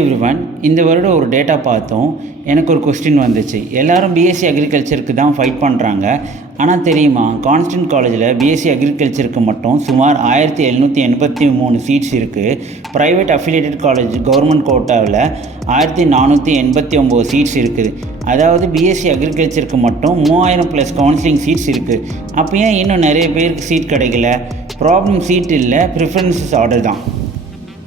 Everyone, இந்த வருடம் ஒரு டேட்டா பார்த்தோம். எனக்கு ஒரு கொஸ்டின் வந்துச்சு. எல்லாரும் பிஎஸ்சி அக்ரிகல்ச்சருக்கு தான் ஃபைட் பண்ணுறாங்க. ஆனால் தெரியுமா, கான்ஸ்டன்ட் காலேஜில் பிஎஸ்சி அக்ரிகல்ச்சருக்கு மட்டும் சுமார் 1783 சீட்ஸ் இருக்குது. ப்ரைவேட் அஃபிலியேட்டட் காலேஜ் கவர்மெண்ட் கோட்டாவில் 1489 சீட்ஸ் இருக்குது. அதாவது பிஎஸ்சி அக்ரிகல்ச்சருக்கு மட்டும் 3000+ கவுன்சிலிங் சீட்ஸ் இருக்குது. அப்போ ஏன் இன்னும் நிறைய பேருக்கு சீட் கிடைக்கல? ப்ராப்ளம் சீட் இல்லை, ப்ரிஃபரன்சஸ் ஆர்டர் தான்.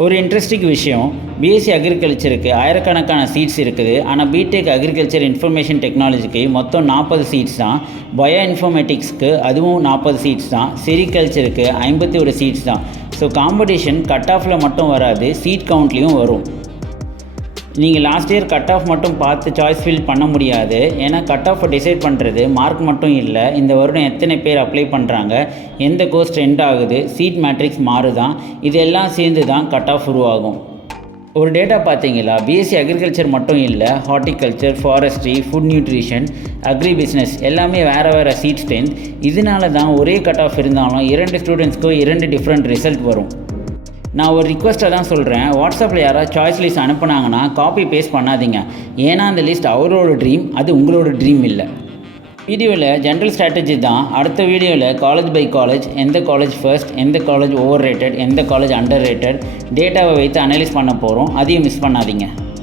ஒரு இன்ட்ரெஸ்டிங் விஷயம், பிஎஸ்சி அக்ரிகல்ச்சருக்கு ஆயிரக்கணக்கான சீட்ஸ் இருக்குது. ஆனால் பிடெக் அக்ரிகல்ச்சர் இன்ஃபர்மேஷன் டெக்னாலஜிக்கு மொத்தம் 40 சீட்ஸ் தான். பயோ இன்ஃபர்மேட்டிக்ஸ்க்கு அதுவும் 40 சீட்ஸ் தான். செரிகல்ச்சருக்கு 51 சீட்ஸ் தான். ஸோ காம்படிஷன் கட் ஆஃபில் மட்டும் வராது, சீட் கவுண்ட்லேயும் வரும். நீங்கள் லாஸ்ட் இயர் கட் ஆஃப் மட்டும் பார்த்து சாய்ஸ் ஃபில் பண்ண முடியாது. ஏன்னா கட் ஆஃபை டிசைட் பண்ணுறது மார்க் மட்டும் இல்லை, இந்த வருடம் எத்தனை பேர் அப்ளை பண்ணுறாங்க, எந்த கோர்ஸ் ட்ரெண்ட் ஆகுது, சீட் மேட்ரிக்ஸ் மாறுதான், இதெல்லாம் சேர்ந்து தான் கட் ஆஃப் உருவாகும். ஒரு டேட்டா பார்த்தீங்களா, பிஎஸ்சி அக்ரிகல்ச்சர் மட்டும் இல்லை, horticulture, forestry, food nutrition, agri business எல்லாமே வேறு சீட் ஸ்ட்ரென்த். இதனால தான் ஒரே கட் ஆஃப் இருந்தாலும் 2 ஸ்டூடெண்ட்ஸ்க்கும் 2 டிஃப்ரெண்ட் ரிசல்ட் வரும். நான் ஒரு ரிக்வெஸ்ட்டாக தான் சொல்கிறேன், வாட்ஸ்அப்பில் யாராவது சாய்ஸ் லிஸ்ட் அனுப்புனாங்கன்னா காப்பி பேஸ்ட் பண்ணாதீங்க. ஏன்னா அந்த லிஸ்ட் அவரோட ட்ரீம், அது உங்களோட ட்ரீம் இல்லை. வீடியோவில் ஜென்ரல் ஸ்ட்ராட்டஜி தான். அடுத்த வீடியோவில் காலேஜ் பை காலேஜ், எந்த காலேஜ் ஃபர்ஸ்ட், எந்த காலேஜ் ஓவர் ரேட்டட், எந்த காலேஜ் அண்டர் ரேட்டட், டேட்டாவை வைத்து அனலைஸ் பண்ண போகிறோம். அதையும் மிஸ் பண்ணாதீங்க.